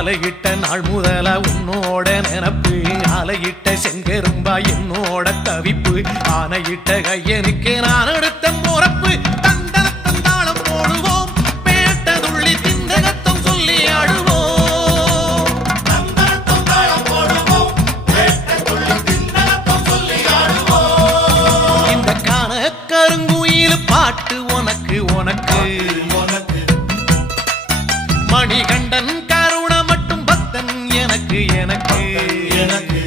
மாலையிட்ட நாள் முதல உன்னோட நினப்பு ஆலையிட்ட செங்கரும்பா என்னோட தவிப்பு ஆனையிட்ட கையனுக்கு நான் எடுத்த முறப்பு தந்தரத்தம் தாளம் போடுவோம் பேட்டதுள்ளி திந்தகத்தம் சொல்லி ஆடுவோம் தந்தரத்தம் தாளம் போடுவோம் பேட்டதுள்ளி திந்தகத்தம் சொல்லி ஆடுவோம் இந்த காண கருங்குயில் பாட்டு உனக்கு உனக்கு மணிகண்டன் கருண மட்டும் பக்தன் எனக்கு எனக்கு எனக்கு